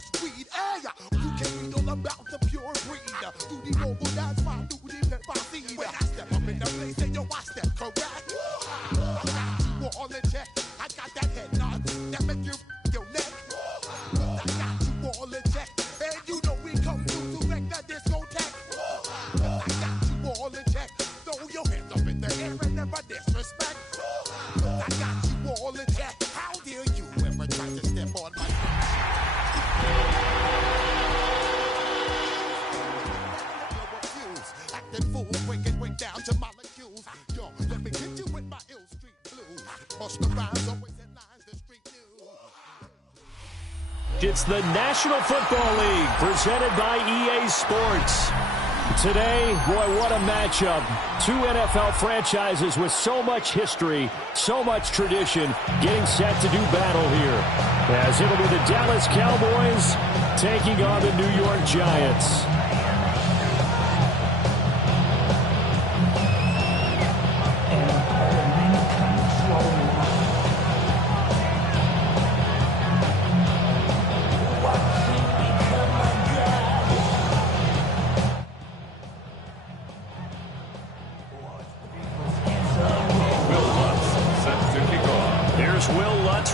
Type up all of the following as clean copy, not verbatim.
just weed. Hey, you can read all about the pure breed. Do the vocal dance, my do the pepper seed. When I step up in the place, say yo, I step correct. I got you all in check. I got that head nod that make you your neck. I got you all in check. And you know we come through to wreck the discotheque. I got you all in check. Throw your hands up in the air and never disrespect. I got you all in check. How dare you ever try to step on my acting fool, breaking way down to molecules. Yo, let me hit you with my ill street blues. Bust the rhymes, always in lines, the street news. It's the National Football League presented by EA Sports. Today, boy, what a matchup. Two NFL franchises with so much history, so much tradition, getting set to do battle here. As it'll be the Dallas Cowboys taking on the New York Giants.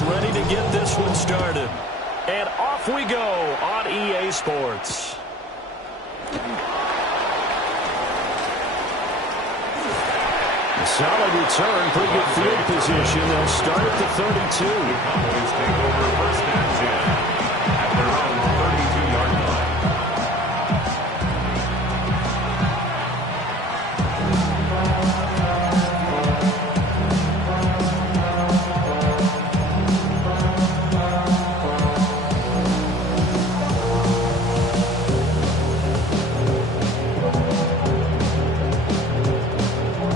Ready to get this one started. And off we go on EA Sports. A solid return, pretty good field position. They'll start at the 32. Cowboys take over first and 10 at their own 32-yard line.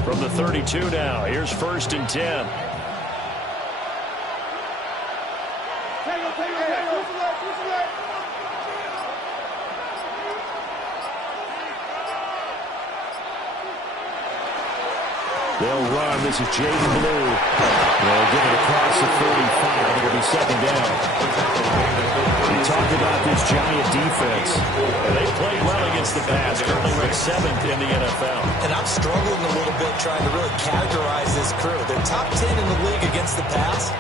From the 32 now, here's first and 10. They'll run. This is Jaden Blue. They'll get it across the 35. It'll be second down. We talked about this Giant defense. And they played well against the pass. Currently ranked 7th in the NFL. And I'm struggling a little bit trying to really categorize this crew. They're top 10 in the league against the pass,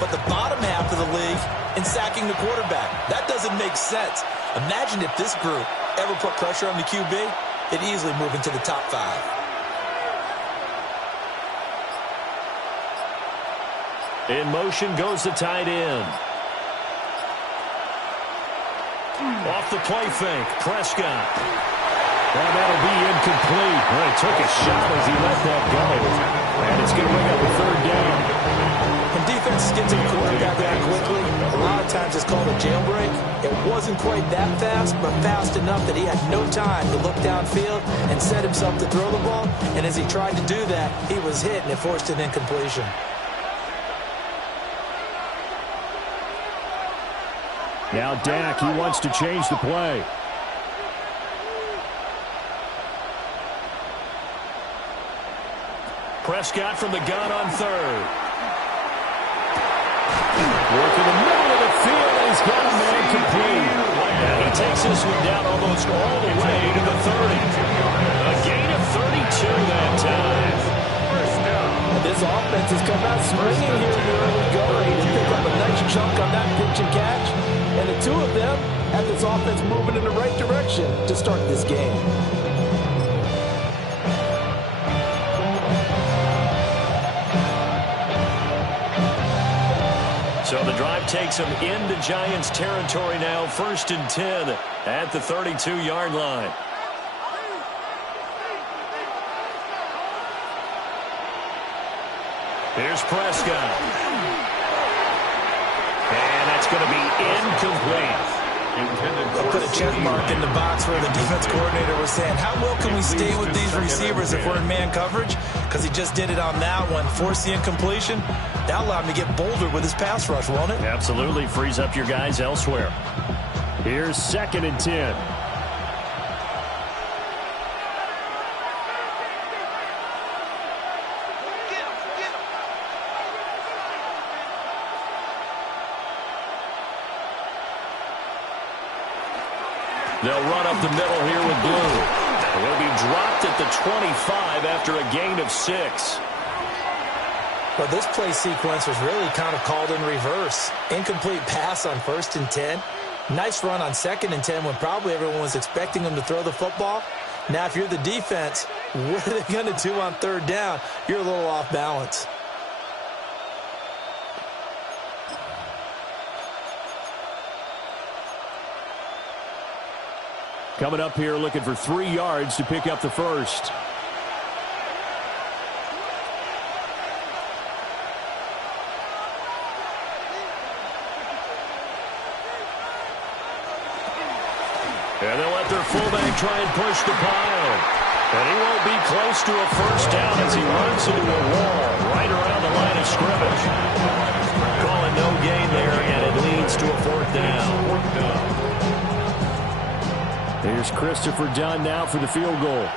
but the bottom half of the league in sacking the quarterback. That doesn't make sense. Imagine if this group ever put pressure on the QB, it'd easily move into the top 5. In motion goes the tight end. Off the play fake, Prescott. And that'll be incomplete. Well, he took a shot as he let that go. And it's going to bring up a third down. When defenses get to the quarterback that quickly, a lot of times it's called a jailbreak. It wasn't quite that fast, but fast enough that he had no time to look downfield and set himself to throw the ball. And as he tried to do that, he was hit and it forced an incompletion. Now Dak, he wants to change the play. Prescott from the gun on third. Work in the middle of the field. He's got a man complete. And he takes this one down almost all the way to the 30. A gain of 32 that time. This offense has come out swinging here in the early going. They pick up a nice chunk on that pitch and catch. And the two of them have this offense moving in the right direction to start this game. So the drive takes them into Giants territory now. First and 10 at the 32-yard line. Here's Prescott. And that's going to be incomplete. I'll put a check mark in the box where the defense coordinator was saying, how well can we stay with these receivers if we're in man coverage? Because he just did it on that one, forced the incompletion. That allowed him to get bolder with his pass rush, won't it? Absolutely. Frees up your guys elsewhere. Here's second and 10. They'll run up the middle here with Blue. Will be dropped at the 25 after a gain of 6. Well, this play sequence was really kind of called in reverse. Incomplete pass on 1st and 10. Nice run on 2nd and 10 when probably everyone was expecting them to throw the football. Now, if you're the defense, what are they going to do on 3rd down? You're a little off balance. Coming up here looking for 3 yards to pick up the first. And they'll let their fullback try and push the pile. And he won't be close to a first down as he runs into a wall right around the line of scrimmage. Calling no gain there, and it leads to a 4th down. Here's Christopher Dunn now for the field goal.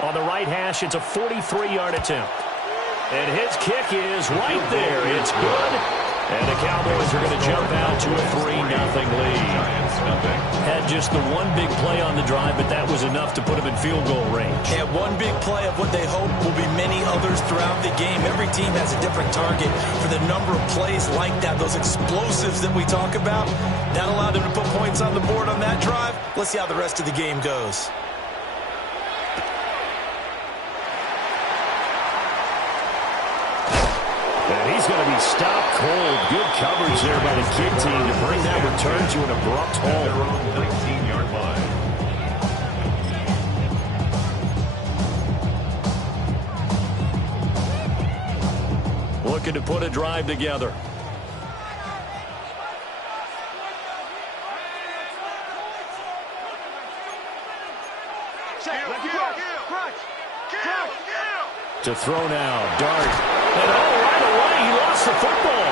On the right hash, it's a 43-yard attempt. And his kick is right there. It's good. And the Cowboys are going to jump out to a 3-0 lead. Had just the one big play on the drive, but that was enough to put them in field goal range. And one big play of what they hope will be many others throughout the game. Every team has a different target for the number of plays like that, those explosives that we talk about. That allowed them to put points on the board on that drive. Let's see how the rest of the game goes. And he's going to be stopped cold. Good coverage there by the kick team to bring that return to an abrupt halt. 19-yard line. Looking to put a drive together. To throw now, Dart. And right away, he lost the football.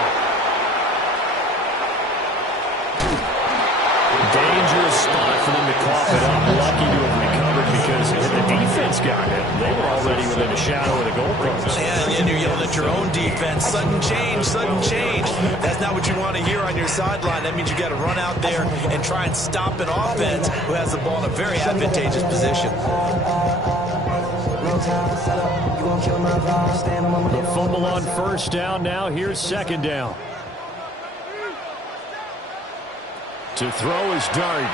Dangerous spot for them to cough it up. Lucky to have recovered because if the defense got it, they were already within a shadow of the goalpost. And you're yelling at your own defense. Sudden change, sudden change. That's not what you want to hear on your sideline. That means you got to run out there and try and stop an offense who has the ball in a very advantageous position. The fumble on 1st down. Now here's 2nd down. To throw is Dart.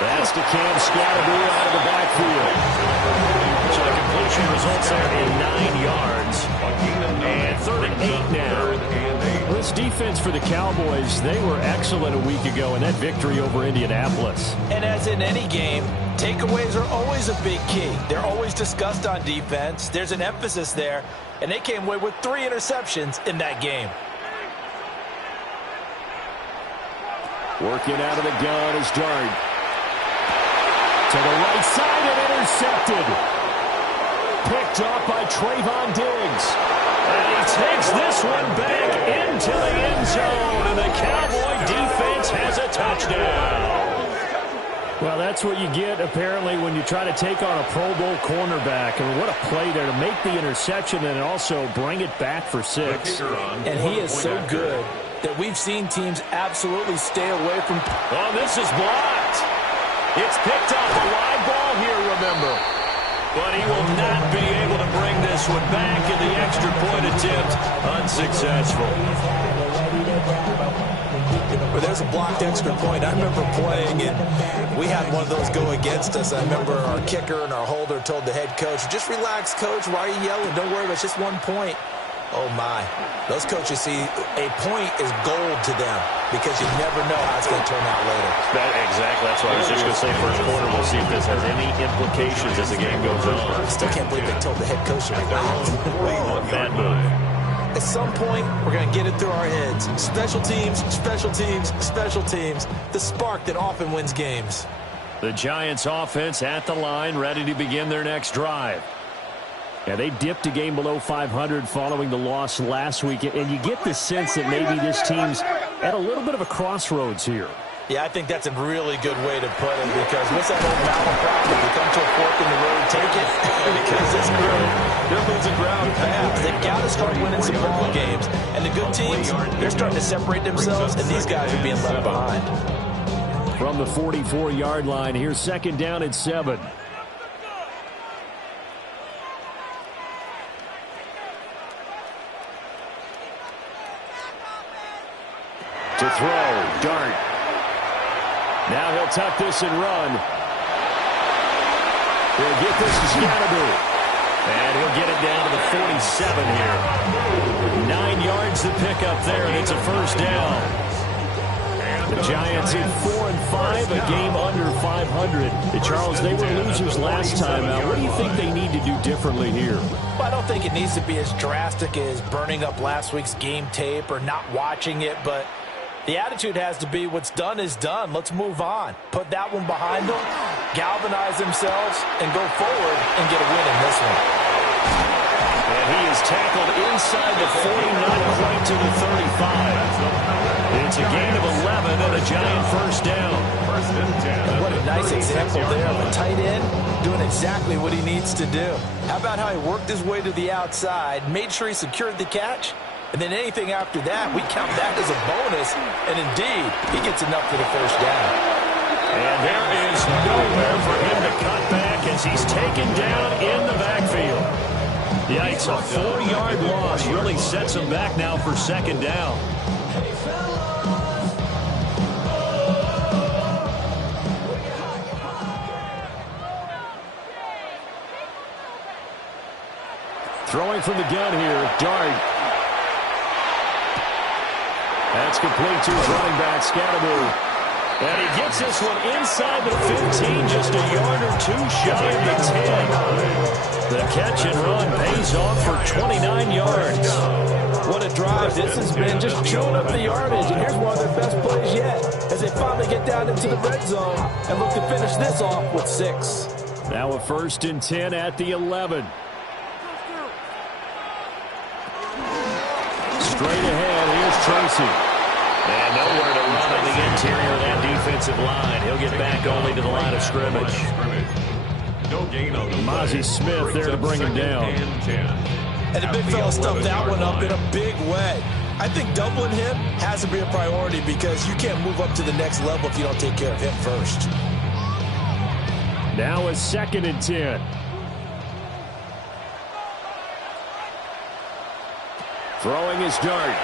That's to Cam Scatterby out of the backfield. So the completion results there in 9 yards. And 3rd and 8 now. This defense for the Cowboys, they were excellent a week ago in that victory over Indianapolis. And as in any game, takeaways are always a big key. They're always discussed on defense. There's an emphasis there. And they came away with 3 interceptions in that game. Working out of the gun is Dart. To the right side and intercepted. Picked up by Trayvon Diggs. And he takes this one back into the end zone. And the Cowboy defense has a touchdown. Well, that's what you get, apparently, when you try to take on a Pro Bowl cornerback. And what a play there to make the interception and also bring it back for 6. And he is so good that we've seen teams absolutely stay away from. Oh, this is blocked. It's picked up. A live ball here, remember. But he will not be able to bring this one back in the extra point attempt. Unsuccessful. Well, there's a blocked extra point. I remember playing, and we had one of those go against us. I remember our kicker and our holder told the head coach, just relax, coach. Why are you yelling? Don't worry, it's just 1 point. Oh, my. Those coaches see a point is gold to them because you never know how it's going to turn out later. Exactly. That's what I was just going to say. First quarter, we'll see if this has any implications as the game goes on. I still can't believe they told the head coach to relax. Bad move. At some point, we're going to get it through our heads. Special teams, special teams, special teams. The spark that often wins games. The Giants offense at the line, ready to begin their next drive. Yeah, they dipped a game below 500 following the loss last week, and you get the sense that maybe this team's at a little bit of a crossroads here. Yeah, I think that's a really good way to put it because what's that old malaprop? If you come to a fork in the road, take it. Because this group, they're losing ground fast. They've got to start winning some ball games. And the good teams, they're starting to separate themselves, and these guys are being left behind. from the 44-yard line. Here's second down and 7. To throw, Dart. Now he'll tuck this and run. He'll get this to Scatterby. And he'll get it down to the 47 here. 9 yards to pick up there, and it's a first down. The Giants in 4-5, a game under 500. And Charles, they were losers last time out. What do you think they need to do differently here? Well, I don't think it needs to be as drastic as burning up last week's game tape or not watching it, but the attitude has to be what's done is done. Let's move on. Put that one behind them, galvanize themselves, and go forward and get a win in this one. And he is tackled inside the 40, not quite to the 35. It's a gain of 11 and a Giant first down. What a nice example there of a tight end doing exactly what he needs to do. How about how he worked his way to the outside, made sure he secured the catch, and then anything after that, we count that as a bonus. And indeed, he gets enough for the first down. And there is nowhere for him to cut back as he's taken down in the backfield. Yikes, a 4-yard loss really sets him back now for second down. Throwing from the gun here, Dart. That's complete to his running back, Scatterby. And he gets this one inside the 15, just a yard or two shy of the 10. The catch and run pays off for 29 yards. What a drive this has been, just chewing up the yardage. And here's one of their best plays yet as they finally get down into the red zone and look to finish this off with 6. Now a 1st and 10 at the 11. Straight ahead, here's Tracy. And nowhere to run on the interior of that defensive line. He'll get back only to the line of scrimmage. Mozzie Smith there to bring him down. And the big fella stuffed that one up in a big way. I think doubling him has to be a priority because you can't move up to the next level if you don't take care of him first. Now a 2nd and 10. Throwing his Dart.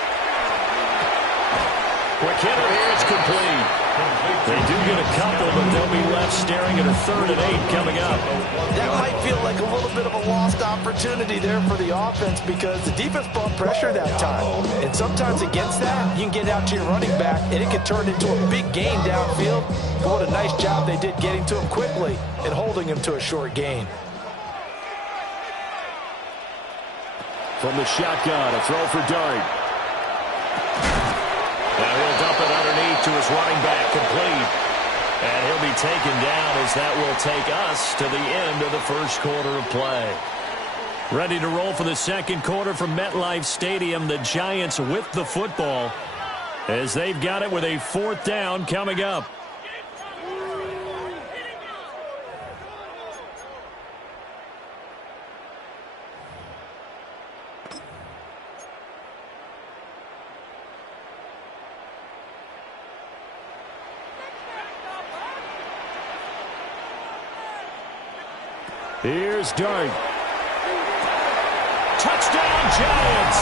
Quick hitter here, it's complete. They do get a couple, but they'll be left staring at a 3rd and 8 coming up. That might feel like a little bit of a lost opportunity there for the offense because the defense brought pressure that time. And sometimes against that, you can get out to your running back, and it can turn into a big gain downfield. But what a nice job they did getting to him quickly and holding him to a short gain. From the shotgun, a throw for Dart. Now he'll dump it underneath to his running back, complete. And he'll be taken down as that will take us to the end of the first quarter of play. Ready to roll for the second quarter from MetLife Stadium. The Giants with the football as they've got it with a 4th down coming up. Here's Dart. Touchdown, Giants.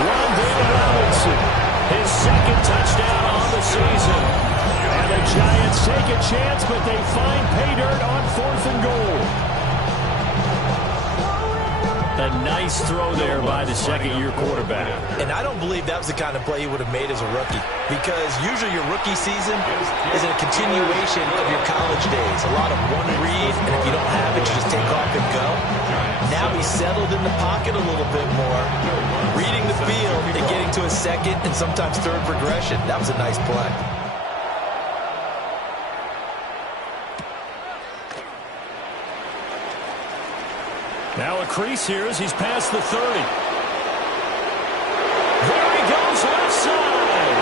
Rondale Robinson, his 2nd touchdown on the season. And the Giants take a chance, but they find pay dirt on 4th and goal. A nice throw there by the 2nd-year quarterback. And I don't believe that was the kind of play he would have made as a rookie because usually your rookie season is a continuation of your college days. A lot of one read, and if you don't have it, you just take off and go. Now he's settled in the pocket a little bit more, reading the field and getting to a 2nd and sometimes 3rd progression. That was a nice play. Now a crease here as he's past the 30. There he goes left side.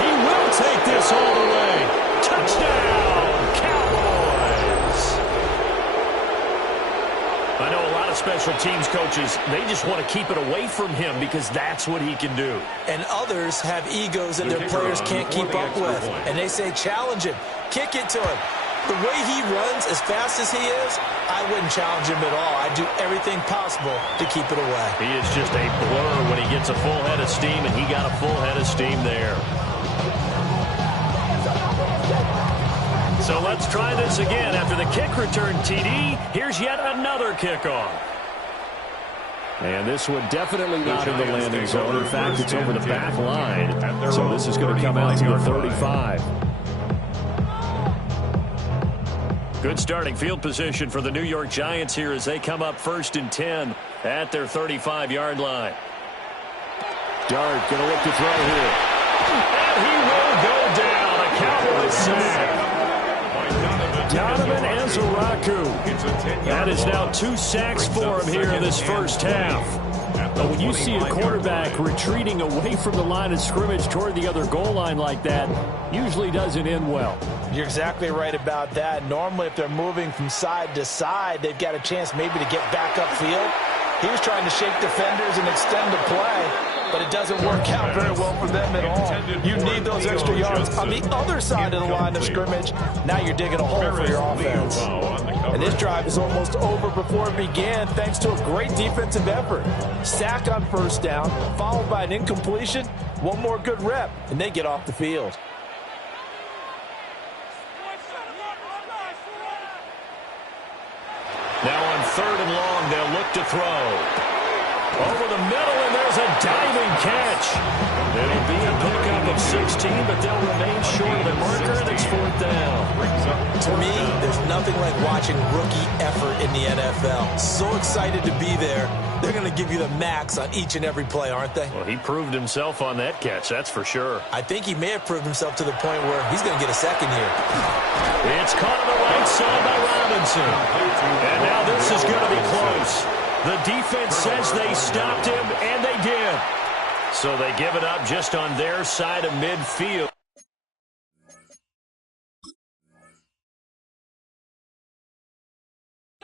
He will take this all the way. Touchdown, Cowboys. I know a lot of special teams coaches, they just want to keep it away from him because that's what he can do. And others have egos that their players can't keep up with. And they say, challenge him, kick it to him. The way he runs as fast as he is, I wouldn't challenge him at all. I'd do everything possible to keep it away. He is just a blur when he gets a full head of steam, and he got a full head of steam there. So let's try this again. After the kick return TD, here's yet another kickoff. And this one definitely not in the landing zone. In fact, it's over the back line. So this is going to come out to the 35. Good starting field position for the New York Giants here as they come up 1st and 10 at their 35-yard line. Dart going to look to throw here. And he will go down. A Cowboys sack. Donovan Ezeraku. That is now 2 sacks for him here in this first half. But when you see a quarterback retreating away from the line of scrimmage toward the other goal line like that, usually doesn't end well. You're exactly right about that. Normally, if they're moving from side to side, they've got a chance maybe to get back upfield. He was trying to shake defenders and extend the play, but it doesn't work out very well for them at all. You need those extra yards on the other side of the line of scrimmage. Now you're digging a hole for your offense. And this drive is almost over before it began thanks to a great defensive effort. Sack on first down, followed by an incompletion. One more good rep, and they get off the field. Now on 3rd and long, they'll look to throw. Over the middle, and there's a diving catch. It'll be a pickup of 16, but they'll remain short of the marker, and it's 4th down. To me, there's nothing like watching rookie effort in the NFL. So excited to be there. They're going to give you the max on each and every play, aren't they? Well, he proved himself on that catch, that's for sure. I think he may have proved himself to the point where he's going to get a second here. It's caught on the right side by Robinson. And now this is going to be close. The defense says they stopped him, and they did. So they give it up just on their side of midfield.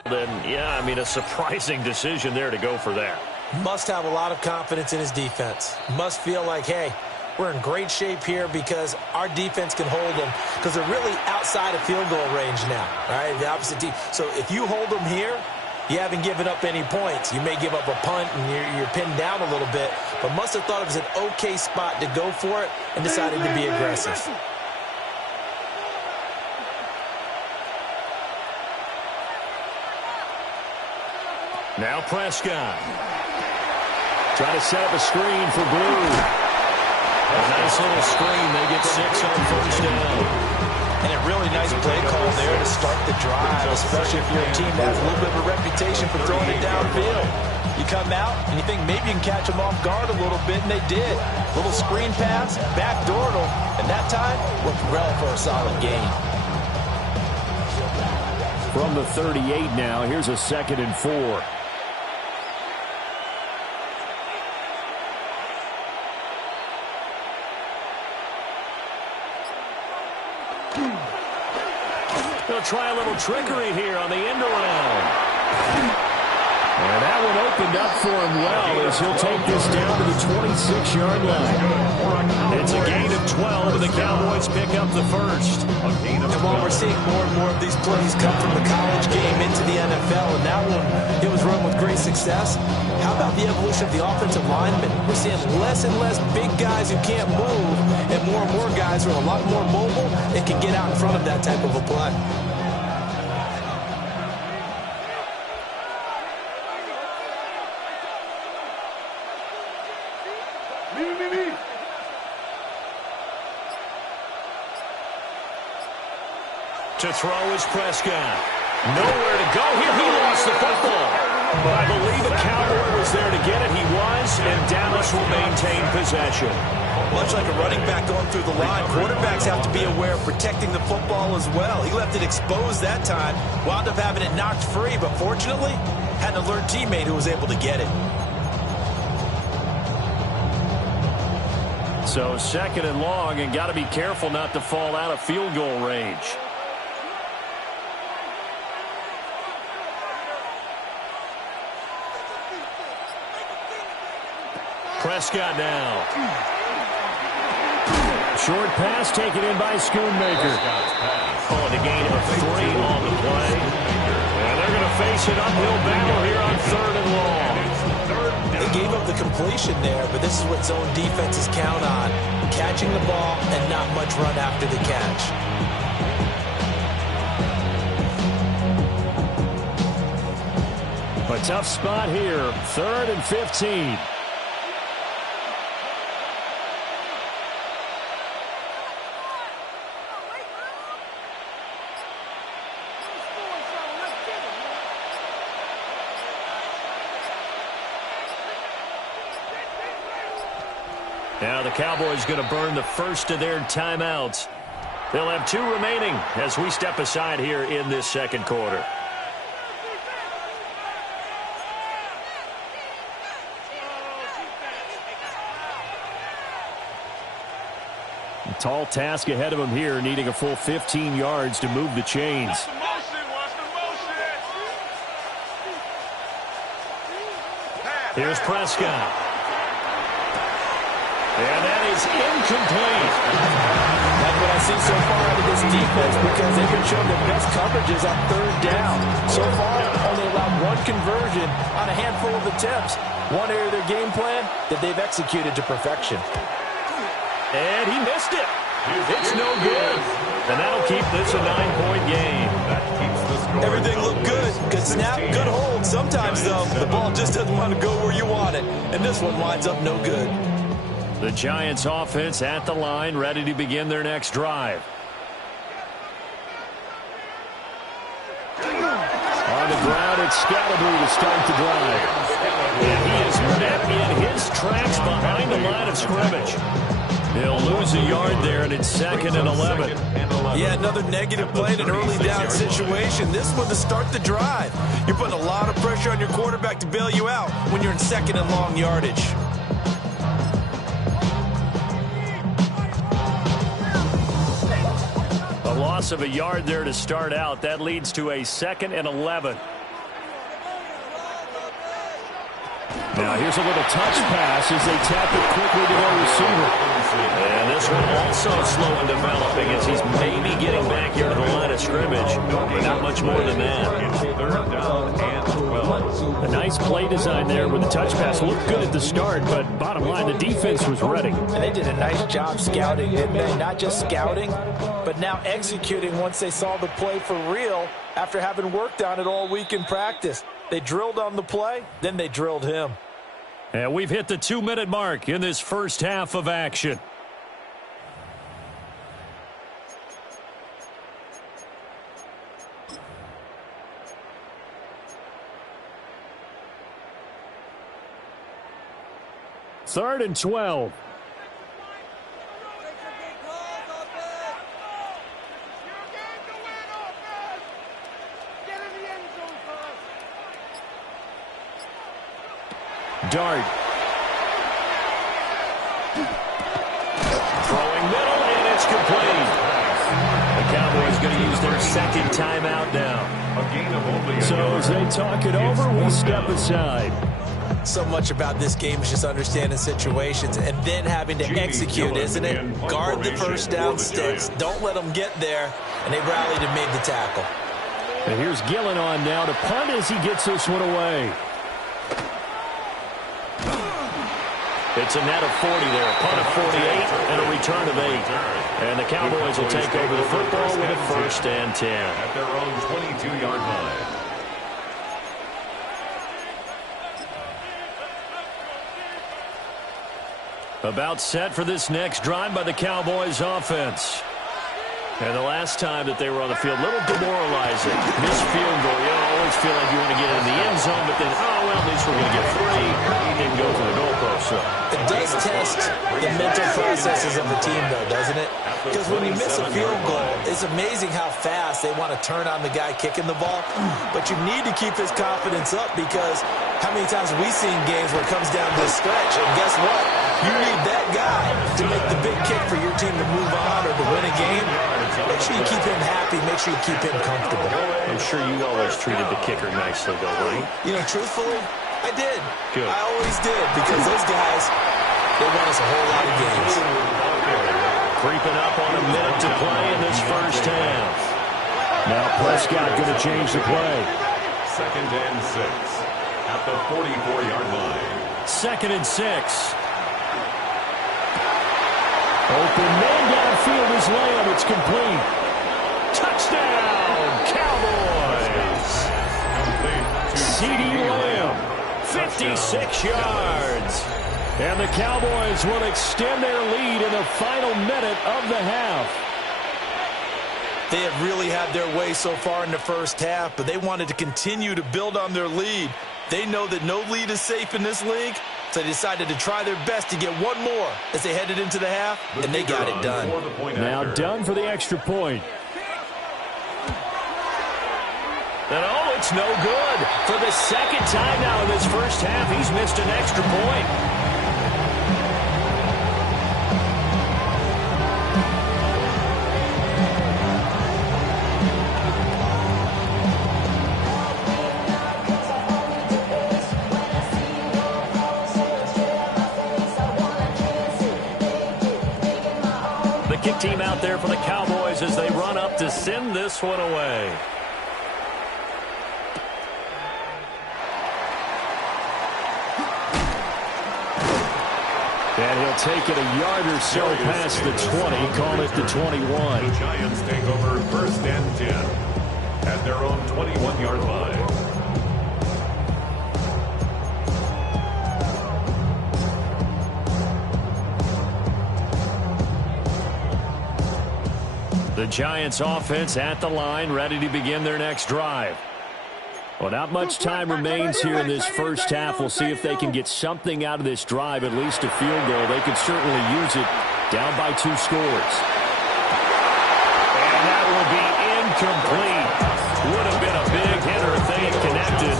And, yeah, I mean, a surprising decision there to go for that. Must have a lot of confidence in his defense. Must feel like, hey, we're in great shape here because our defense can hold them because they're really outside of field goal range now, right? The opposite team. So if you hold them here, you haven't given up any points. You may give up a punt and you're pinned down a little bit, but must have thought it was an okay spot to go for it and decided to be aggressive. Now Prescott. Trying to set up a screen for Blue. A nice little screen. They get 6 on 1st down. And a really nice play call there to start the drive, especially if you're a team that has a little bit of a reputation for throwing it downfield. You come out and you think maybe you can catch them off guard a little bit, and they did. Little screen pass, backdoored them, and that time worked well for a solid gain. From the 38 now, here's a 2nd and 4. They'll try a little trickery here on the end around. And that one opened up for him well as he'll take this down to the 26-yard line. It's a gain of 12, and the Cowboys pick up the first. And while we're seeing more and more of these plays come from the college game into the NFL, and that one, it was run with great success. How about the evolution of the offensive linemen? We're seeing less and less big guys who can't move, and more guys who are a lot more mobile and can get out in front of that type of a play. To throw is Prescott. Nowhere to go here. He lost the football. But I believe a Cowboy was there to get it. He was, and Dallas will maintain possession. Much like a running back going through the line, quarterbacks have to be aware of protecting the football as well. He left it exposed that time, wound up having it knocked free, but fortunately, had an alert teammate who was able to get it. So 2nd and long, and got to be careful not to fall out of field goal range. Prescott now. Short pass taken in by Schoonmaker. Calling a gain of 3 on the play. And they're going to face an uphill battle here on 3rd and long. They gave up the completion there, but this is what zone defenses count on. Catching the ball and not much run after the catch. A tough spot here. 3rd and 15. Now the Cowboys going to burn the first of their timeouts. They'll have 2 remaining as we step aside here in this second quarter. A tall task ahead of him here, needing a full 15 yards to move the chains. Here's Prescott. And that is incomplete. That's what I see so far out of this defense, because they've been showing their best coverages on 3rd down. So far, only allowed 1 conversion on a handful of attempts. One area of their game plan that they've executed to perfection. And he missed it. It's no good. And that'll keep this a 9-point game. Everything looked good. Good snap, good hold. Sometimes, though, the ball just doesn't want to go where you want it. And this one winds up no good. The Giants offense at the line, ready to begin their next drive. On the ground, it's Scalaboo to start the drive. And he is met in his tracks behind the line of scrimmage. He'll lose a yard there, and it's 2nd and 11. Yeah, another negative play in an early down situation. This one to start the drive. You're putting a lot of pressure on your quarterback to bail you out when you're in 2nd and long yardage. A loss of a yard there to start out. That leads to a 2nd and 11. Now here's a little touch pass as they tap it quickly to their receiver. And this one also slow in developing as he's maybe getting back here to the line of scrimmage. But not much more than that. A nice play design there with the touch pass. Looked good at the start, but bottom line, the defense was ready. And they did a nice job scouting, didn't they? Not just scouting, but now executing once they saw the play for real after having worked on it all week in practice. They drilled on the play, then they drilled him. And we've hit the 2-minute mark in this first half of action. Third and 12. Dart. Throwing middle, and it's complete. The Cowboys going to use their 2nd timeout now. So as they talk it over, we step aside. So much about this game is just understanding situations and then having to execute, isn't it? Guard the first down sticks. Don't let them get there. And they rallied and made the tackle. And here's Gillen on now to punt as he gets this one away. It's a net of 40 there, a punt of 48, and a return of 8. And the Cowboys will take over the football with a 1st and 10. At their own 22-yard line. About set for this next drive by the Cowboys offense. And the last time that they were on the field, a little demoralizing. Missed field goal. You always feel like you want to get in the end zone, but then, oh, well, at least we're going to get 3. Didn't go for the goalpost. So. It does test the mental processes of the team, though, doesn't it? Because when you miss a field goal, it's amazing how fast they want to turn on the guy kicking the ball. But you need to keep his confidence up, because how many times have we seen games where it comes down to a stretch, and guess what? You need that guy to make the big kick for your team to move on or to win a game. Make sure you keep him happy. Make sure you keep him comfortable. I'm sure you always treated the kicker nicely, though, right? You know, truthfully, I did. Good. I always did, because those guys, they won us a whole lot of games. Creeping up on a minute to play in this first half. Now Prescott going to change the play. 2nd and 6 at the 44-yard line. 2nd and 6. Open man downfield is Lamb. It's complete. Touchdown, Cowboys. C.D. Lamb, 56 yards. And the Cowboys will extend their lead in the final minute of the half. They have really had their way so far in the first half, but they wanted to continue to build on their lead. They know that no lead is safe in this league, so they decided to try their best to get one more as they headed into the half, and they got it done. Now done for the extra point. And oh, it's no good. For the second time now in this first half, he's missed an extra point. Kick team out there for the Cowboys as they run up to send this one away. And he'll take it a yard or so past the 20, call it the 21. The Giants take over 1st and 10 at their own 21-yard line. The Giants offense at the line, ready to begin their next drive. Well, not much time remains here in this first half. We'll see if they can get something out of this drive, at least a field goal. They could certainly use it, down by 2 scores. And that will be incomplete. Would have been a big hitter if they had connected.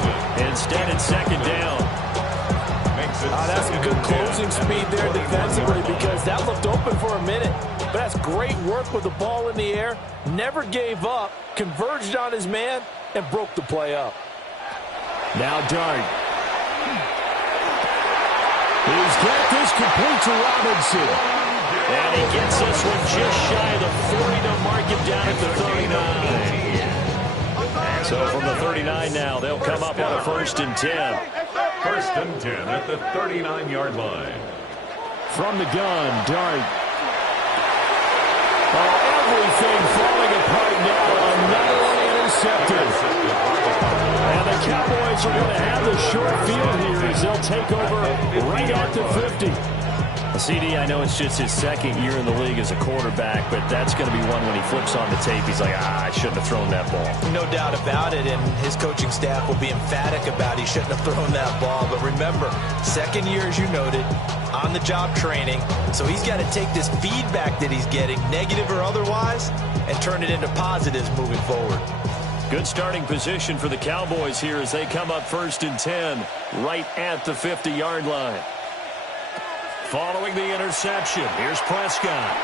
Instead, it's 2nd down. That's some good closing speed there defensively, because that looked open for a minute. But that's great work with the ball in the air. Never gave up, converged on his man, and broke the play up. Now Dart. He's got this complete to Robinson. And he gets this one just shy of the 40 to mark him down at the 39. So from the 39 now, they'll come up on a 1st and 10. 1st and 10 at the 39-yard line. From the gun, Dart. Oh, everything falling apart now. Another one intercepted. And the Cowboys are going to have the short field here as they'll take over right at the 50. CD, I know it's just his 2nd year in the league as a quarterback, but that's going to be one when he flips on the tape, he's like, I shouldn't have thrown that ball. No doubt about it, and his coaching staff will be emphatic about he shouldn't have thrown that ball. But remember, 2nd year, as you noted, on-the-job training, so he's got to take this feedback that he's getting, negative or otherwise, and turn it into positives moving forward. Good starting position for the Cowboys here as they come up 1st and 10, right at the 50-yard line. Following the interception, here's Prescott.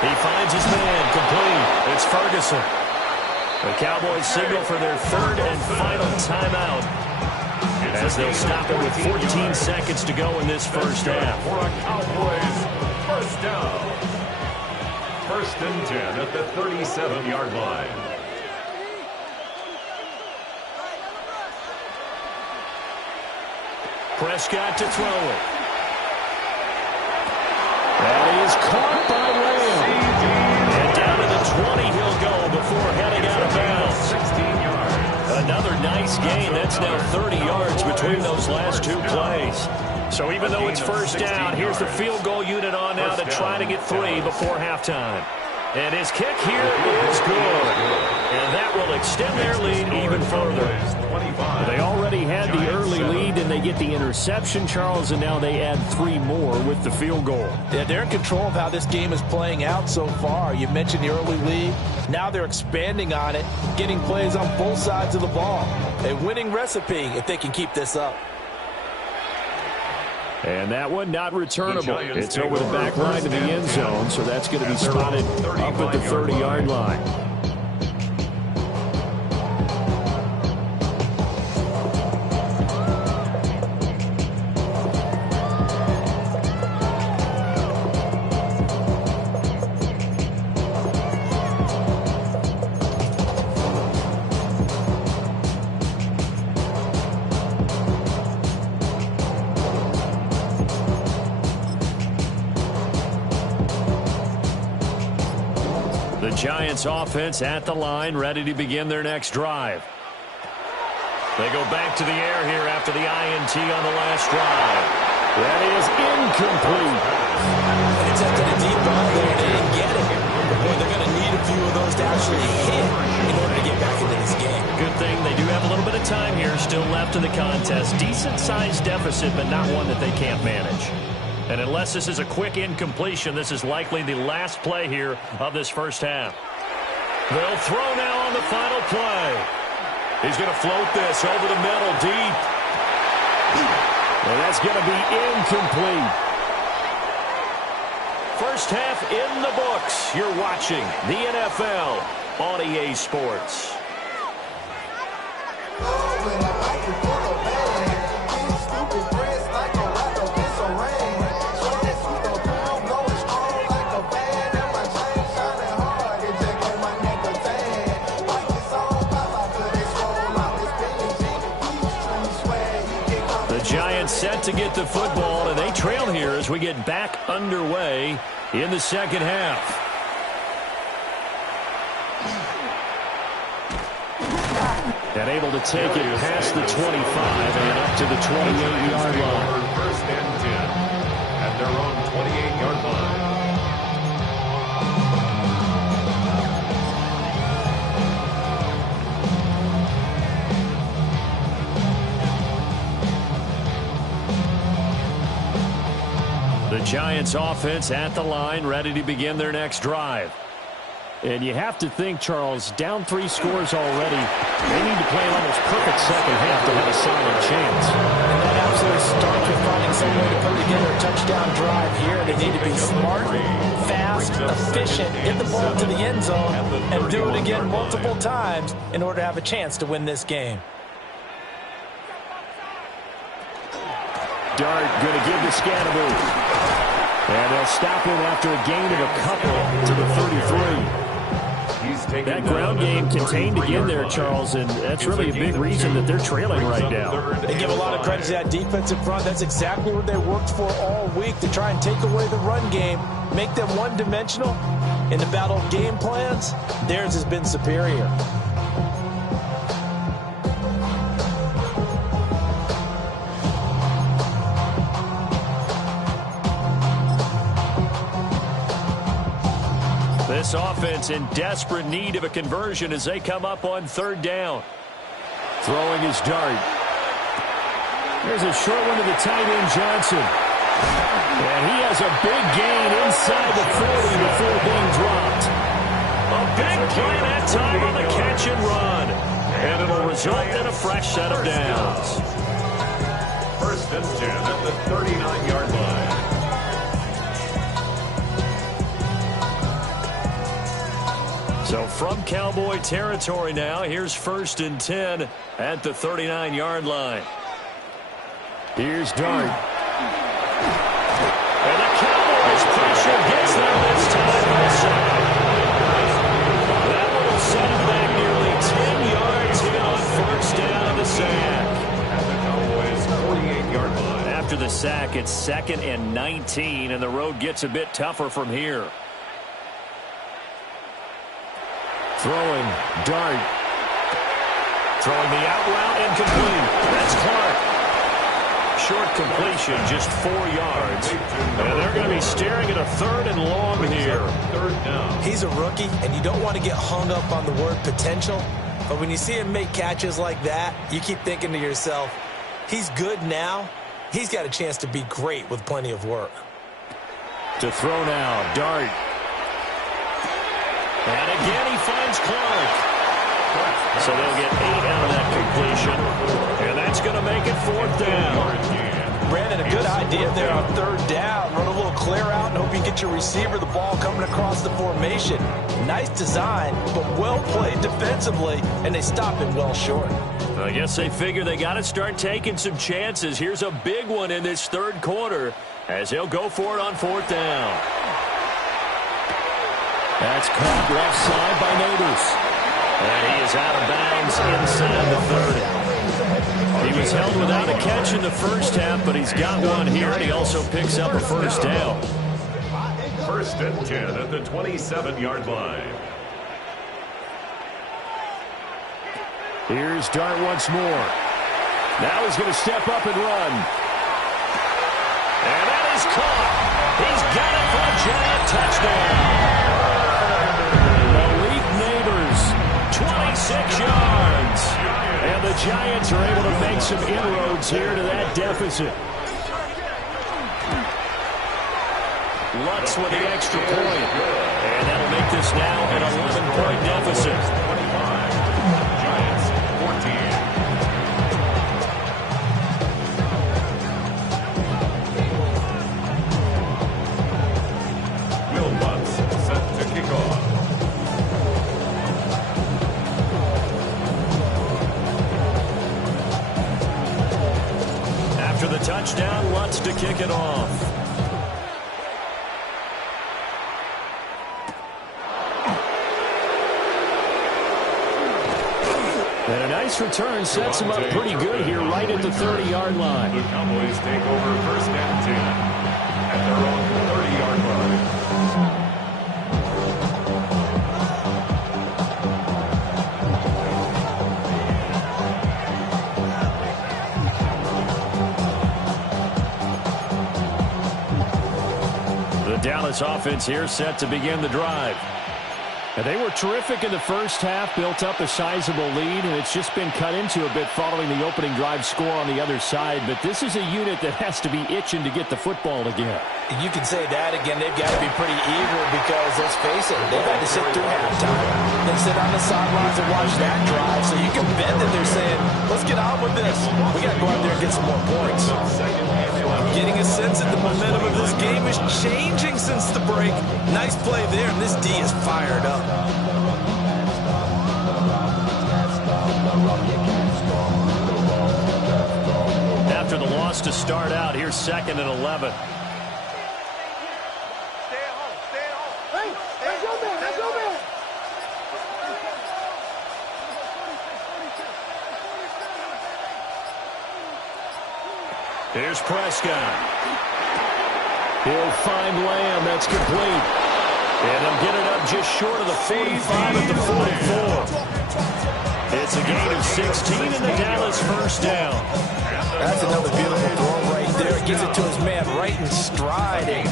He finds his man, complete. It's Ferguson. The Cowboys signal for their 3rd and final timeout as they'll stop it with 14 seconds to go in this first half. For a Cowboys 1st down. 1st and 10 at the 37-yard line. Prescott to throw it. And he is caught by Lamb. And down to the 20 he'll go before heading out of bounds. 16 yards. Another nice gain. That's now 30 yards between those last 2 plays. So even though it's 1st down, here's the field goal unit on now to try to get 3 before halftime. And his kick here is good. And that will extend their lead even further. They already had the early lead, and they get the interception, Charles, and now they add 3 more with the field goal. Yeah, they're in control of how this game is playing out so far. You mentioned the early lead. Now they're expanding on it, getting plays on both sides of the ball. A winning recipe if they can keep this up. And that one not returnable. It's over the back line to the end zone, so that's going to be spotted up at the 30-yard line. The Giants offense at the line, ready to begin their next drive. They go back to the air here after the INT on the last drive. That is incomplete. They attempted a deep ball there. They didn't get it. Boy, they're going to need a few of those to actually hit in order to get back into this game. Good thing they do have a little bit of time here still left in the contest. Decent-sized deficit, but not one that they can't manage. And unless this is a quick incompletion, this is likely the last play here of this first half. They'll throw now on the final play. He's going to float this over the middle, deep. And that's going to be incomplete. First half in the books. You're watching the NFL on EA Sports. Giants set to get the football, and they trail here as we get back underway in the second half. And able to take it past the 25 and up to the 28-yard line. First and 10 at their own 28-yard line. The Giants offense at the line, ready to begin their next drive. And you have to think, Charles, down 3 scores already. They need to play an almost perfect second half to have a solid chance. And that absolutely starts with finding some way to put together a touchdown drive here. They need to be smart, fast, efficient, get the ball to the end zone, and do it again multiple times in order to have a chance to win this game. Dart going to give to Scatteroo. And they'll stop him after a gain of a couple to the 33. That ground game contained again there, Charles, and that's really a big reason that they're trailing right now. They give a lot of credit to that defensive front. That's exactly what they worked for all week, to try and take away the run game, make them one-dimensional. In the battle of game plans, theirs has been superior. This offense in desperate need of a conversion as they come up on third down. Throwing his Dart. There's a short one to the tight end, Johnson. And he has a big gain inside the 40 before being dropped. A big play that time on the catch and run. And it'll result in a fresh set of downs. First and 10 at the 39-yard line. So from Cowboy territory now, here's first and 10 at the 39-yard line. Here's Dart. And the Cowboys pressure gets them this time by second. That one will set him back nearly 10 yards here on first down of the sack. At the Cowboys' 48-yard line. After the sack, it's 2nd and 19, and the road gets a bit tougher from here. Throwing, Dart. Throwing the out route, incomplete. That's Clark. Short completion, just 4 yards. And they're going to be staring at a 3rd and long here. Third down. He's a rookie, and you don't want to get hung up on the word potential. But when you see him make catches like that, you keep thinking to yourself, he's good now. He's got a chance to be great with plenty of work. To throw now, Dart. And again, he finds Clark. So they'll get 8 out of that completion. And that's going to make it 4th down. Brandon, a good idea there on 3rd down. Run a little clear out and hope you get your receiver the ball coming across the formation. Nice design, but well played defensively, and they stop it well short. I guess they figure they got to start taking some chances. Here's a big one in this 3rd quarter as they'll go for it on 4th down. That's caught left side by Neighbors. And he is out of bounds inside the 30. He was held without a catch in the first half, but he's got one here, and he also picks up a first down. First and 10 at the 27-yard line. Here's Dart once more. Now he's going to step up and run. And that is caught. He's got it for a giant touchdown. Malik Neighbors, 26 yards. And the Giants are able to make some inroads here to that deficit. Lutz with the extra point. And that'll make this now an 11-point deficit. 25. Giants 14. Will Lutz set to kick off. After the touchdown, Lutz to kick it off. And a nice return sets him up pretty good here right at the 30-yard line. The Cowboys take over first and 10 at their own 30-yard line. The Dallas offense here set to begin the drive. And they were terrific in the first half, built up a sizable lead, and it's just been cut into a bit following the opening drive score on the other side. But this is a unit that has to be itching to get the football again. You can say that again. They've got to be pretty eager because, let's face it, they've had to sit through halftime, then sit on the sidelines and watch that drive. So you can bet that they're saying, let's get on with this. We got to go out there and get some more points. I'm getting a sense that the momentum of this game is changing since the break. Nice play there, and this D is fired up. After the loss to start out, here's 2nd and 11. Here's Prescott. He'll find Lamb. That's complete. And they'll get it up just short of the 45 at the 44. It's a gain of 16 and the Dallas first down. That's another beautiful throw right there. It gets it to his man right in stride. And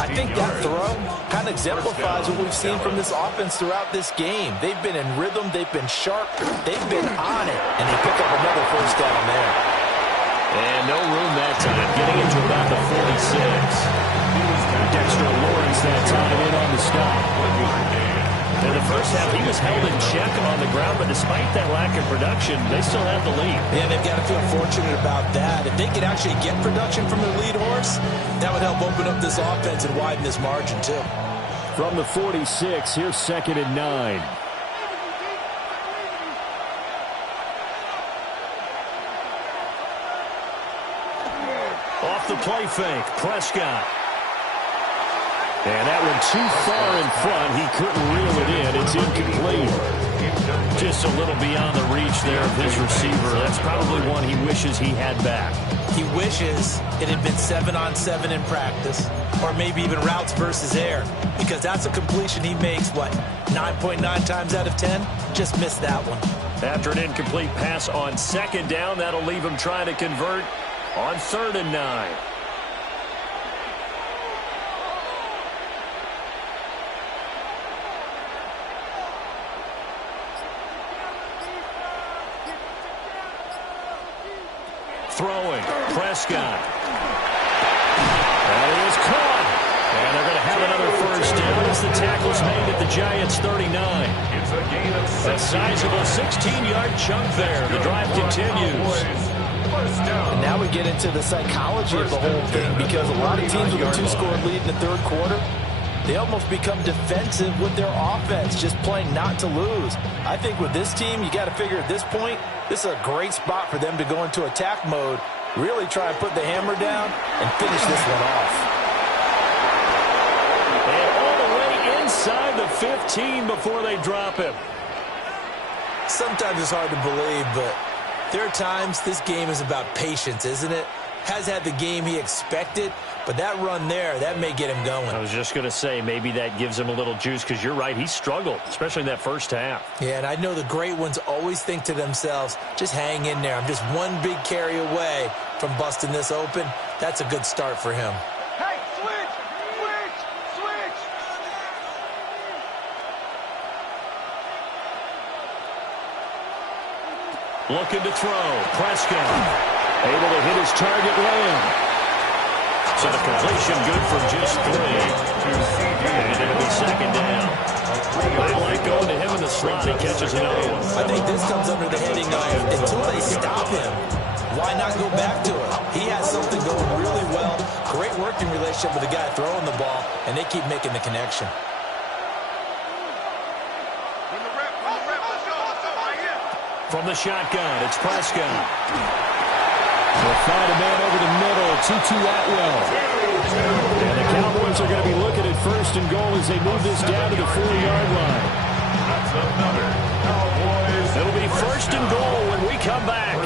I think that throw kind of exemplifies what we've seen from this offense throughout this game. They've been in rhythm. They've been sharp. They've been on it. And they pick up another first down there. And no room that time, getting into about the 46. Dexter Lawrence that time in on the stop. In the first half, he was held in check on the ground, but despite that lack of production, they still have the lead. Yeah, they've got to feel fortunate about that. If they could actually get production from their lead horse, that would help open up this offense and widen this margin, too. From the 46, here's 2nd and 9. Off the play fake, Prescott. And that one too far in front. He couldn't reel it in. It's incomplete. Just a little beyond the reach there of his receiver. That's probably one he wishes he had back. He wishes it had been 7-on-7 in practice, or maybe even routes versus air, because that's a completion he makes, 9.9 times out of 10? Just missed that one. After an incomplete pass on 2nd down, that'll leave him trying to convert on 3rd and 9. Throwing, Prescott. And he is caught. And they're going to have another first down as the tackle's made at the Giants' 39. It's a gain of 6. A sizable 16-yard chunk there. The drive continues. And now we get into the psychology of the whole thing, because a lot of teams with a 2-score lead in the 3rd quarter, they almost become defensive with their offense, just playing not to lose. I think with this team, you got to figure at this point, this is a great spot for them to go into attack mode, really try and put the hammer down and finish this one off. And all the way inside the 15 before they drop him. Sometimes it's hard to believe, but there are times this game is about patience, isn't it? has had the game he expected, but that run there, that may get him going. I was just going to say, maybe that gives him a little juice, because you're right, he struggled, especially in that first half. Yeah, and I know the great ones always think to themselves, just hang in there. I'm just one big carry away from busting this open. That's a good start for him. Hey, switch! Switch! Switch! Looking to throw. Prescott able to hit his target Lamb. So the completion good for just 3. And it'll be second down. I like going to him in the slot. He catches another one. I think this comes under the heading of until they stop him, why not go back to him? He has something going really well. Great working relationship with the guy throwing the ball, and they keep making the connection. From the shotgun, it's Prescott. They'll find a man over the middle, Tutu Atwell. And the Cowboys are going to be looking at first and goal as they move this down to the 4-yard line. That's another Cowboys. It'll be first and goal when we come back.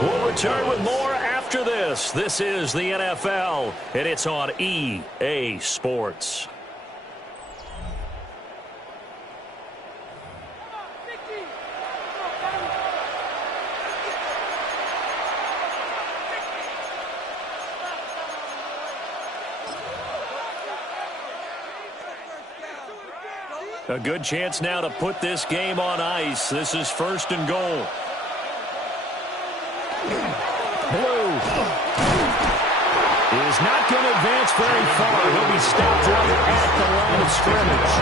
We'll return with more after this. This is the NFL, and it's on EA Sports. A good chance now to put this game on ice. This is first and goal. Blue is not going to advance very far. He'll be stopped right at the line of scrimmage.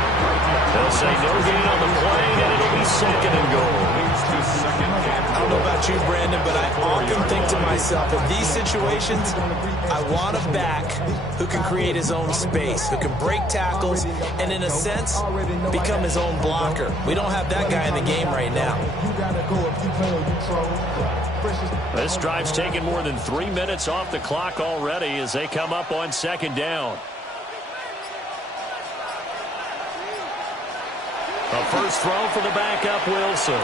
They'll say no gain on the play, and it'll be second and goal. I don't know about you, Brandon, but I often think to myself, in these situations, I want a back who can create his own space, who can break tackles, and in a sense, become his own blocker. We don't have that guy in the game right now. This drive's taken more than 3 minutes off the clock already as they come up on second down. A first throw for the backup, Wilson.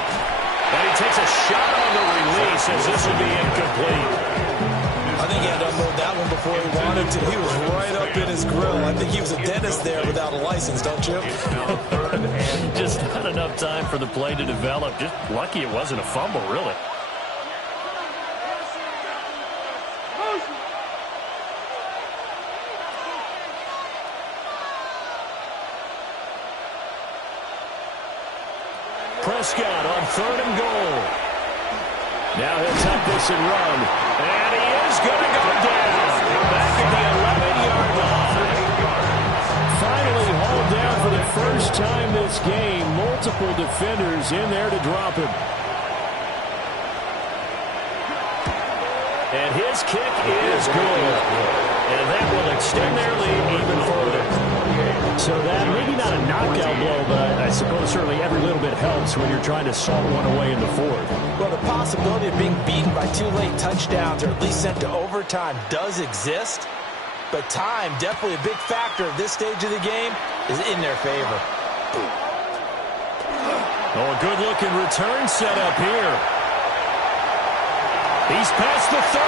And he takes a shot on the release as this will be incomplete. I think he had to unload that one before he wanted to. He was right up in his grill. I think he was a dentist there without a license, don't you? Just not enough time for the play to develop. Just lucky it wasn't a fumble, really. Prescott on third and goal. Now he'll tuck this and run. And he is going to go down. Back at the 11-yard line. Finally hauled down for the first time this game. Multiple defenders in there to drop him. And his kick is good. And that will extend their lead even further. So that, maybe not a knockout blow, but I suppose certainly every little bit helps when you're trying to salt one away in the fourth. Well, the possibility of being beaten by 2 late touchdowns or at least sent to overtime does exist. But time, definitely a big factor at this stage of the game, is in their favor. Oh, a good-looking return set up here. He's past the 30.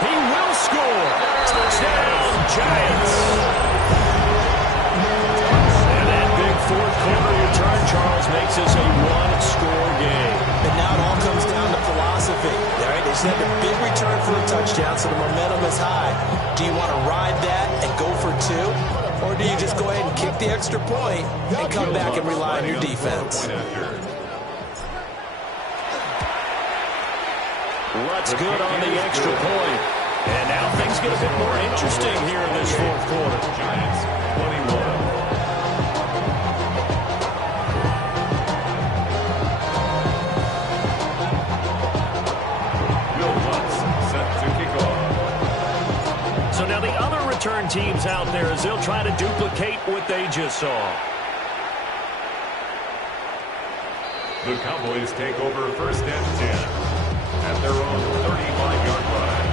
He will score. Touchdown, Giants. And that big fourth-quarter return, Charles, makes this a one-score game. And now it all comes down to philosophy. All right, they just had a big return for a touchdown, so the momentum is high. Do you want to ride that and go for 2? Or do you just go ahead and kick the extra point and come back and rely on your defense? What's good on the extra point. And now things get a bit more interesting here in this fourth quarter. Giants 21. So now the other return teams out there as they'll try to duplicate what they just saw. The Cowboys take over first and 10 at their own 35-yard line.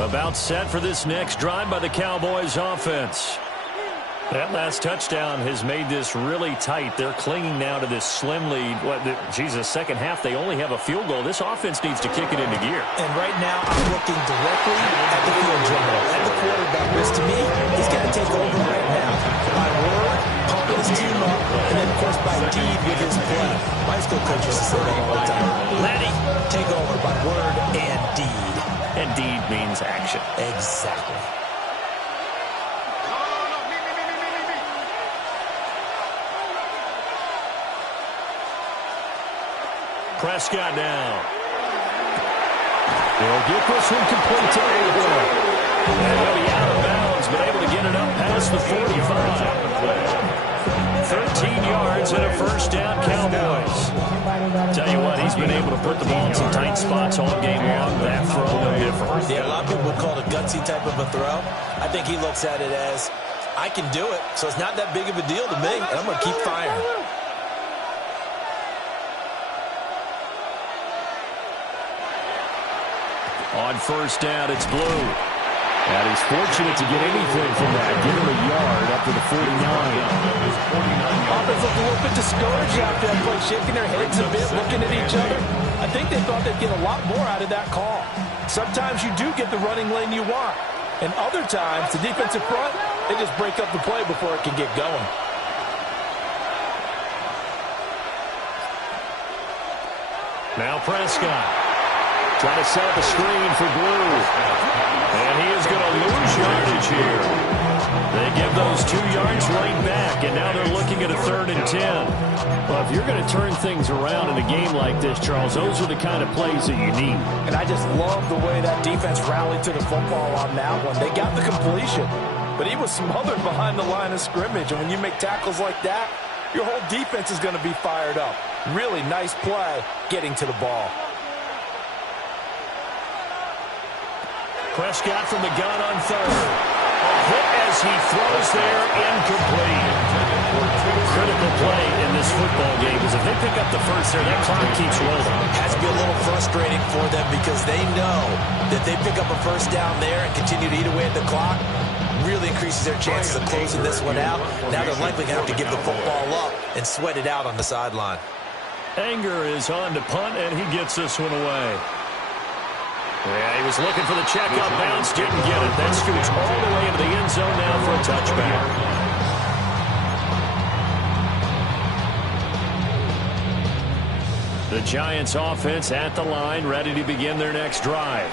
A About set for this next drive by the Cowboys offense. That last touchdown has made this really tight. They're clinging now to this slim lead. Second half, they only have a field goal. This offense needs to kick it into gear. And right now, I'm looking directly at the field general, at the quarterback, which to me, he's got to take over right now. By word, pumping his team up, and then, of course, by deed with his play. My school coach used to say that all the time. Lenny, take over by word and deed. And deed means action. Exactly. Prescott now. They'll get this one complete to Abel. And he'll be out of bounds, but able to get it up past the 45. 13 yards and a first down, Cowboys. Tell you what, he's been able to put the ball in some tight spots all game long. That throw, no different. Yeah, a lot of people would call it a gutsy type of a throw. I think he looks at it as, I can do it, so it's not that big of a deal to me, and I'm going to keep firing. On first down, it's Blue. And he's fortunate to get anything from that. Give him a yard up to the 49. Offense looked a little bit discouraged after that play, shaking their heads a bit, looking at each other. I think they thought they'd get a lot more out of that call. Sometimes you do get the running lane you want. And other times, the defensive front, they just break up the play before it can get going. Now Prescott. Trying to set up a screen for Blue. And he is going to lose yardage here. They give those 2 yards right back, and now they're looking at a 3rd and 10. Well, if you're going to turn things around in a game like this, Charles, those are the kind of plays that you need. And I just love the way that defense rallied to the football on that one. They got the completion, but he was smothered behind the line of scrimmage. And when you make tackles like that, your whole defense is going to be fired up. Really nice play getting to the ball. Prescott from the gun on 3rd. A hit as he throws there, incomplete. Critical play in this football game is if they pick up the first there, that clock keeps rolling. Has to be a little frustrating for them because they know that they pick up a first down there and continue to eat away at the clock. Really increases their chances of closing this one out. Now they're likely going to have to give the football up and sweat it out on the sideline. Anger is on to punt, and he gets this one away. Yeah, he was looking for the check-up bounce, didn't get it. That scoots all the way into the end zone now for a touchback. The Giants offense at the line, ready to begin their next drive.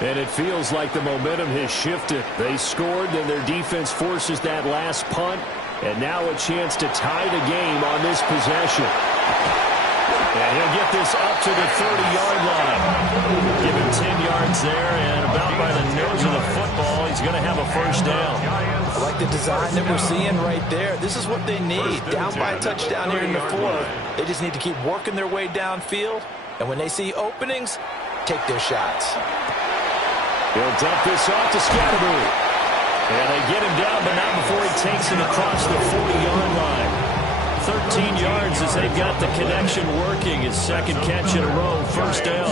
And it feels like the momentum has shifted. They scored, then their defense forces that last punt, and now a chance to tie the game on this possession. And he'll get this up to the 30-yard line. Give him 10 yards there, and about by the nose of the football, he's going to have a first down. I like the design that we're seeing right there. This is what they need. Down by a touchdown here in the 4th. They just need to keep working their way downfield. And when they see openings, take their shots. He'll dump this off to Scatterbury. And they get him down, but not before he takes it across the 40-yard line. 13 yards as they've got the connection working. His second catch in a row, first down.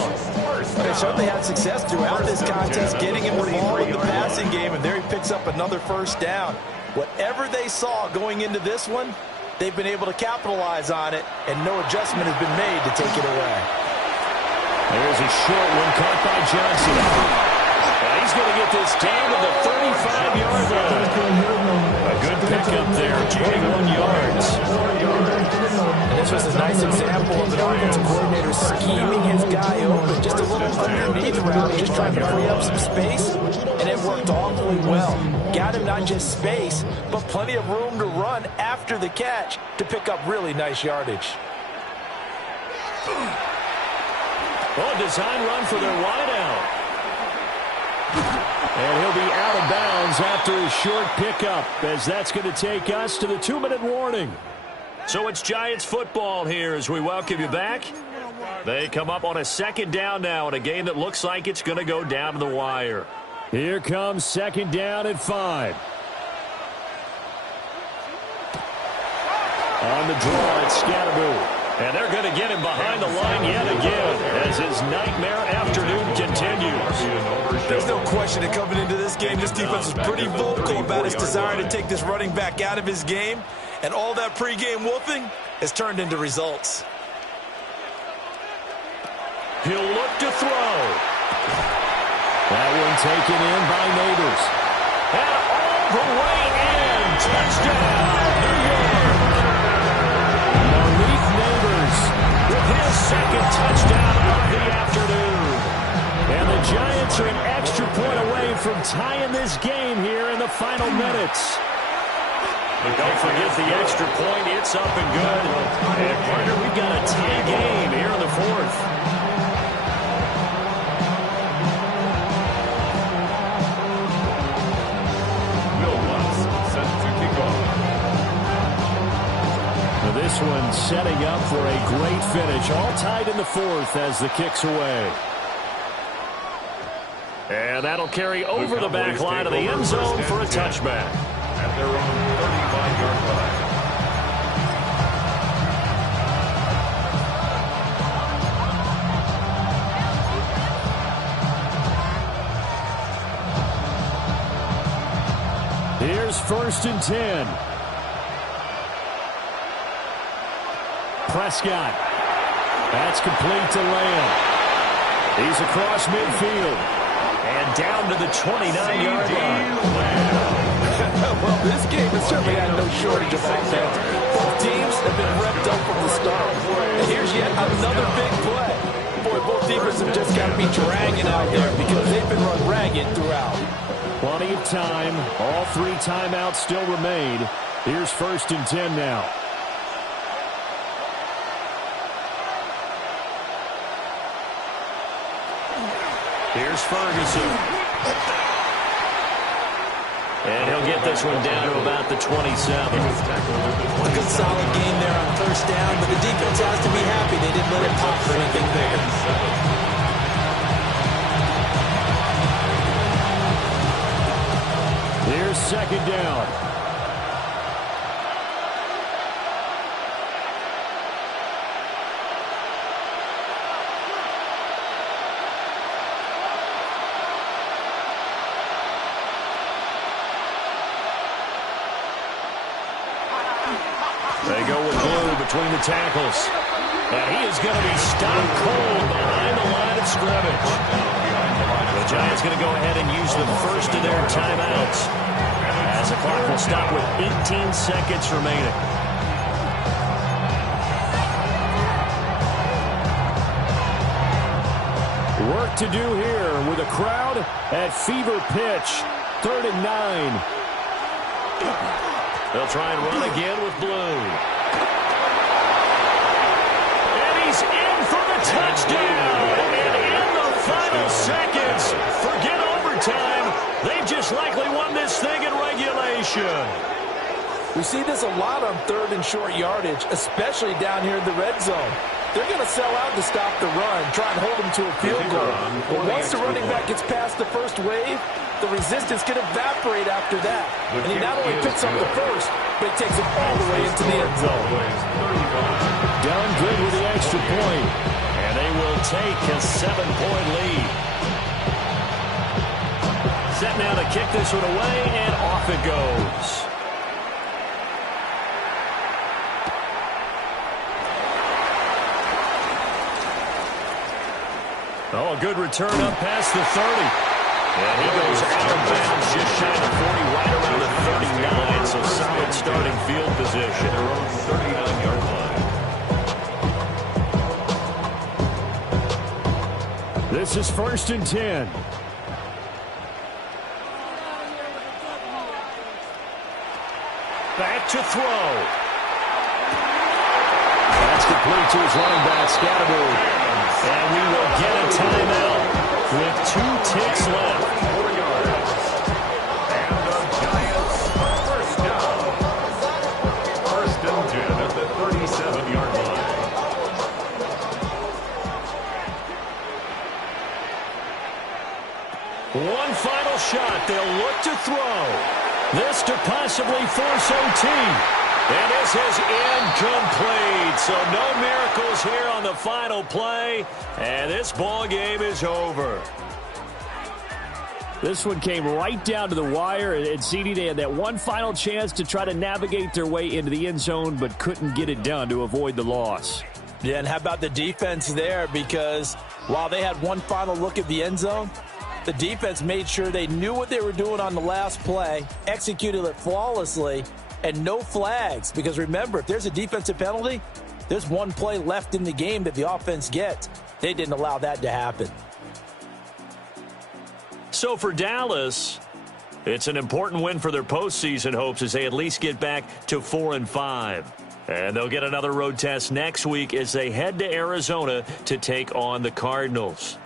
They certainly had success throughout this contest, getting him the ball in the passing game, and there he picks up another first down. Whatever they saw going into this one, they've been able to capitalize on it, and no adjustment has been made to take it away. There's a short one caught by Johnson. And he's going to get this down to the 35-yard line. A good pickup there, 21 yards. And this was a nice example of an offensive coordinator scheming his guy open. Just a little underneath route, just trying to free up some space, and it worked awfully well. Got him not just space, but plenty of room to run after the catch to pick up really nice yardage. Well, design run for their wideout. And he'll be out of bounds after a short pickup, as that's going to take us to the 2-minute warning. So it's Giants football here as we welcome you back. They come up on a second down now in a game that looks like it's going to go down to the wire. Here comes second down at 5. On the draw, it's Scatterbury. And they're going to get him behind the line yet again as his nightmare afternoon continues. There's no question that coming into this game, this defense is pretty vocal about its desire to take this running back out of his game. And all that pregame wolfing has turned into results. He'll look to throw. That one taken in by Neighbors. And all the way in. Touchdown, New York. Malik Neighbors with his second touchdown of the afternoon. And the Giants are an extra point away from tying this game here in the final minutes. But don't forget the extra point. It's up and good. And, partner, we've got a tie game here in the fourth. This one setting up for a great finish. All tied in the fourth as the kick's away. And that'll carry over the back line of the end zone for a touchback. At their own 35-yard line. Here's 1st and 10. Prescott. That's complete to Lamb. He's across midfield. And down to the 29-yard line. Well, this game has certainly had no shortage of offense. Both teams have been revved up from the start. And here's yet another big play. Boy, both defenses have just got to be dragging out there because they've been run ragged throughout. Plenty of time. All 3 timeouts still remain. Here's 1st and 10 now. Here's Ferguson. And he'll get this one down to about the 27. A good solid game there on 1st down, but the defense has to be happy they didn't let it pop for anything bigger. Here's 2nd down. They go with Blue between the tackles. And he is going to be stopped cold behind the line of scrimmage. The Giants going to go ahead and use the first of their timeouts as the clock will stop with 18 seconds remaining. Work to do here with a crowd at fever pitch. 3rd and 9. They'll try and run again with Blue. And he's in for the touchdown. And in the final seconds, forget overtime. They've just likely won this thing in regulation. We see this a lot on 3rd and short yardage, especially down here in the red zone. They're going to sell out to stop the run, try and hold them to a field goal. But once the running back gets past the first wave, the resistance can evaporate after that. And he not only picks up the first, but he takes it all the way into the end zone. Done good with the extra point. And they will take a 7-point lead. Set now to kick this one away, and off it goes. Oh, a good return up past the 30. And he goes out of bounds just shy of 40, right around the 39. So solid starting field position. Their own 39-yard line. This is 1st and 10. Back to throw. That's complete to his running back, Scatterboard. And we will get a timeout with 2 ticks left. 4 yards. And the Giants first down. 1st and 10 at the 37-yard line. One final shot. They'll look to throw. This to possibly force OT. And this is incomplete. So no miracles here on the final play, and this ball game is over. This one came right down to the wire, and CD, they had that one final chance to try to navigate their way into the end zone, but couldn't get it done to avoid the loss. Yeah, and how about the defense there? Because while they had one final look at the end zone, the defense made sure they knew what they were doing on the last play, executed it flawlessly, and no flags. Because remember, if there's a defensive penalty, there's one play left in the game that the offense gets. They didn't allow that to happen. So for Dallas, it's an important win for their postseason hopes as they at least get back to 4-5. And they'll get another road test next week as they head to Arizona to take on the Cardinals.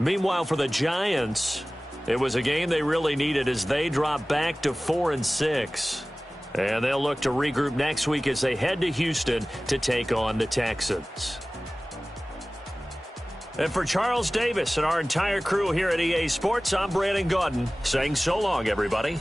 Meanwhile, for the Giants, it was a game they really needed as they drop back to 4-6. And they'll look to regroup next week as they head to Houston to take on the Texans. And for Charles Davis and our entire crew here at EA Sports, I'm Brandon Gaudin saying so long, everybody.